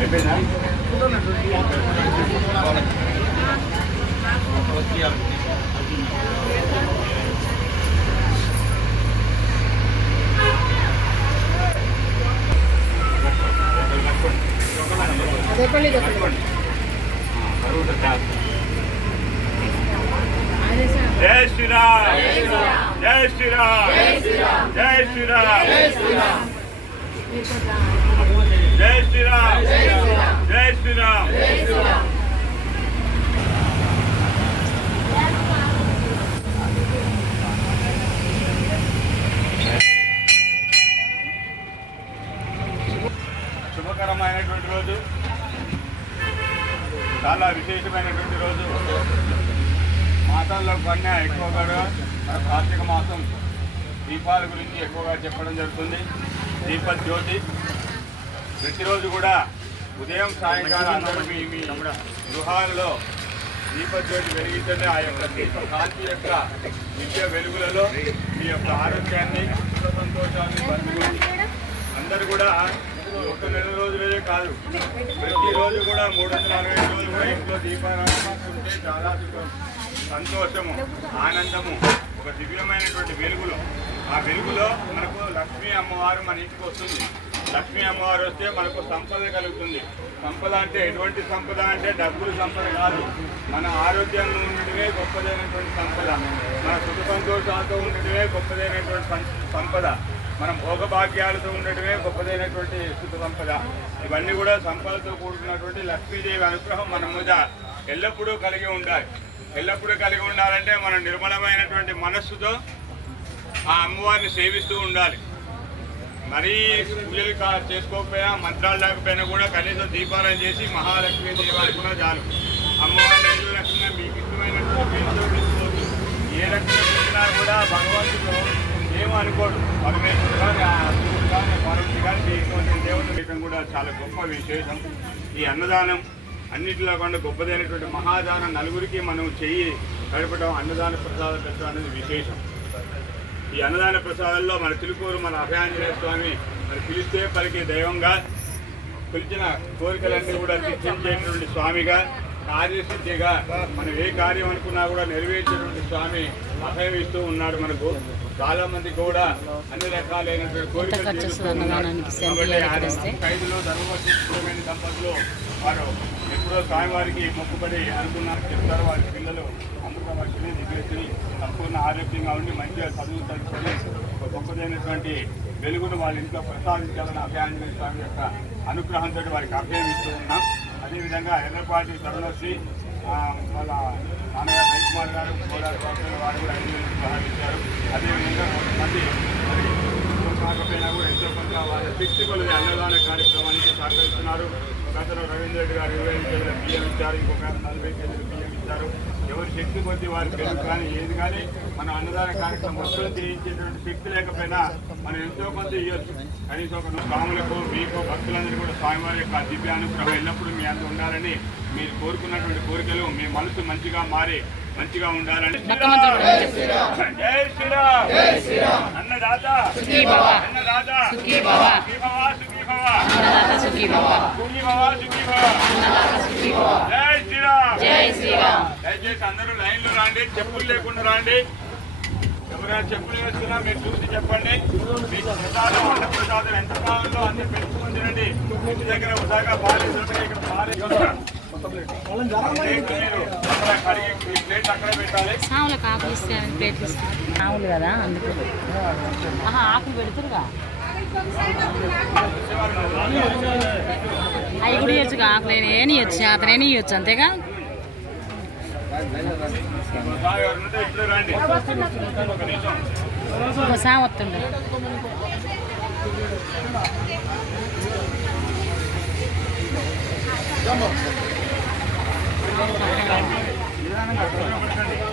రామ్ అయిపోయినా జై శ్రీరామ్. జై శ్రీరామ్. జై శ్రీరామ్. జై శ్రీరామ్. జై శ్రీరామ్. శుభకరమైనటువంటి రోజు. చాలా విశేషమైనటువంటి రోజు. మాసాల్లో కన్నా ఎక్కువగా మన కార్తీక మాసం దీపాల గురించి ఎక్కువగా చెప్పడం జరుగుతుంది. దీపక్ జ్యోతి. ప్రతిరోజు కూడా ఉదయం సాయంకాలం అందరూ మీ మీ గృహాలలో దీపజ్యోతి వెలిగించండి ఆ యొక్క దీప కాంతి యొక్క నిత్య వెలుగులలో మీ యొక్క ఆరోగ్యాన్ని సుఖ సంతోషాన్ని పంచుకోండి అందరూ కూడా ఒక నెల రోజులే కాదు ప్రతిరోజు కూడా మూడు వందల అరవై ఐదు రోజులు కూడా ఇంట్లో దీపారాధన చాలా సుఖం సంతోషము ఆనందము ఒక దివ్యమైనటువంటి వెలుగులో. ఆ వెలుగులో మనకు లక్ష్మీ అమ్మవారు మన ఇంటికి వస్తుంది. లక్ష్మీ అమ్మవారు వస్తే మనకు సంపద కలుగుతుంది. సంపద అంటే ఎటువంటి సంపద అంటే డబ్బులు సంపద కాదు. మన ఆరోగ్యంలో ఉండటమే గొప్పదైనటువంటి సంపద. మన సుఖ సంతోషాలతో ఉండటమే గొప్పదైనటువంటి సంపద. మనం భోగభాగ్యాలతో ఉండటమే గొప్పదైనటువంటి సుఖ సంపద. ఇవన్నీ కూడా సంపదతో కూడుకున్నటువంటి లక్ష్మీదేవి అనుగ్రహం మన మీద ఎల్లప్పుడూ కలిగి ఉండాలి. ఎల్లప్పుడూ కలిగి ఉండాలంటే మనం నిర్మలమైనటువంటి మనస్సుతో ఆ అమ్మవారిని సేవిస్తూ ఉండాలి. మరీ పూజలు కా చేసుకోకపోయినా మంత్రాలు లేకపోయినా కూడా కనీసం దీపారాయణ చేసి మహాలక్ష్మి దేవాలయం కూడా చాలు. అమ్మవారిని ఐదు రకంగా మీకు ఇష్టమైనట్టు ఏ రకంగా పిలిచినా కూడా భగవంతుడు ఏమో అనుకోడు. పరమేశ్వరుడు కానీ శివుడు కానీ పార్వతి కానీ దేవుడు దేవతలు కూడా చాలా గొప్ప విశేషం. ఈ అన్నదానం అన్నిటిలో కూడా గొప్పదైనటువంటి మహాదానం నలుగురికి మనం చెయ్యి గడపడం అన్నదాన ప్రసాదం పెట్టడం అనేది విశేషం. ఈ అన్నదాన ప్రసాదంలో మన తిరుపూరు మన అభయాంజనేయ స్వామి మరి పిలిస్తే పలికే దైవంగా పిలిచిన కోరికలన్నీ కూడా తీర్చించేటువంటి స్వామిగా కార్యసిద్ధిగా మనం ఏ కార్యం అనుకున్నా కూడా నెరవేర్చేటువంటి స్వామి అభయం ఇస్తూ ఉన్నాడు మనకు. చాలా మంది కూడా అన్ని రకాలైనటువంటి కోరికలు? ఖైదులో దంపతులు వారు ఎప్పుడో స్వామివారికి మొక్కుబడి అనుకున్నారు చెప్తారు వారి పిల్లలు. అమృతవర్షిని దిగ్గేసి సంపూర్ణ ఆరోగ్యంగా ఉండి మంచిగా చదువు ఒక గొప్పదైనటువంటి వెలుగును వాళ్ళ ఇంట్లో ప్రసాదించాలని అభయాంజనేయ స్వామి యొక్క అనుగ్రహంతో వారికి అభయం ఇస్తూ ఉన్నాం. అదేవిధంగా ఎర్రపాటి తరుణశ్రీ ఆ, వాళ్ళ నాన్నగారు గారు గోదావరి స్వామి వారు కూడా ఐదు వేలు సహాయించారు అదేవిధంగా కొంతమంది కాకపోయినా కూడా ఎంతో కొంత వాళ్ళ శక్తి కొలది అన్నదాన కార్యక్రమానికి సహకరిస్తున్నారు. రవీంద్ర రెడ్డి గారు ఇరవై ఐదు కేజీల బియ్యం ఇచ్చారు ఇంకొక నలభై కేజీల బియ్యం ఇచ్చారు. ఎవరి శక్తి కొద్ది వారి పెరుగు కానీ ఏది కానీ మన అన్నదాన కార్యక్రమం మొత్తం చేయించేటువంటి శక్తి లేకపోయినా మనం ఎంతో కొంత ఇవ్వచ్చు కనీసం ఒక స్వాములకు మీకు భక్తులందరూ కూడా స్వామివారి యొక్క దివ్య అనుగ్రహం ఎల్లప్పుడూ మీ అంత ఉండాలని మీరు కోరుకున్నటువంటి కోరికలు మీ మనసు మంచిగా మారి మంచిగా ఉండాలని. జై శ్రీరామ్! అన్నదాత అన్నదాత జై దయచేసి అందరూ లైన్లో రాండి చెప్పులు లేకుండా రాండి. ఎవరైనా చెప్పులు వేసుకున్నా మీరు చూసి చెప్పండి. మీకు ప్రసాదం అన్న ప్రసాదం ఎంత కావాలో అన్ని పెంచుకొని తినండి. ఇంటి దగ్గర ఉదాగా ఇక్కడ ప్లేట్ అక్కడ అక్కడ పెట్టాలి. సాములకు ఆకులు ప్లేట్లు ఇస్తాను సాములు కదా అందుకు. ఆహా ఆకులు పెడుతురుగా? అవి కూడా ఇవ్వచ్చు ఆకులు ఏని ఇవ్వచ్చు అతనేని ఇవ్వచ్చు అంతేగా? ఒకసారి వస్తుండే.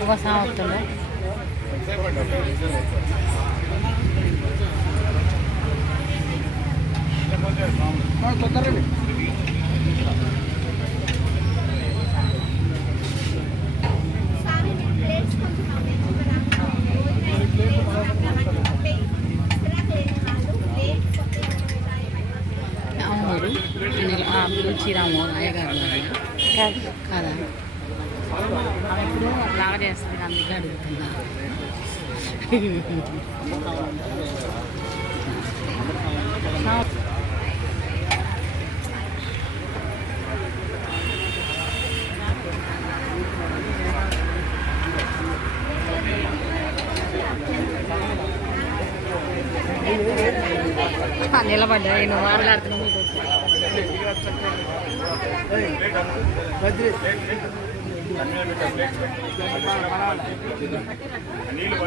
ఒకసారి వస్తుండే. తొందరగా కదా. ఆమె లాగా చేస్తుంది అందుకే అడుగుతున్నా నిలబడ్డా నేను మాట్లాడుతున్నాను నీళ్ళు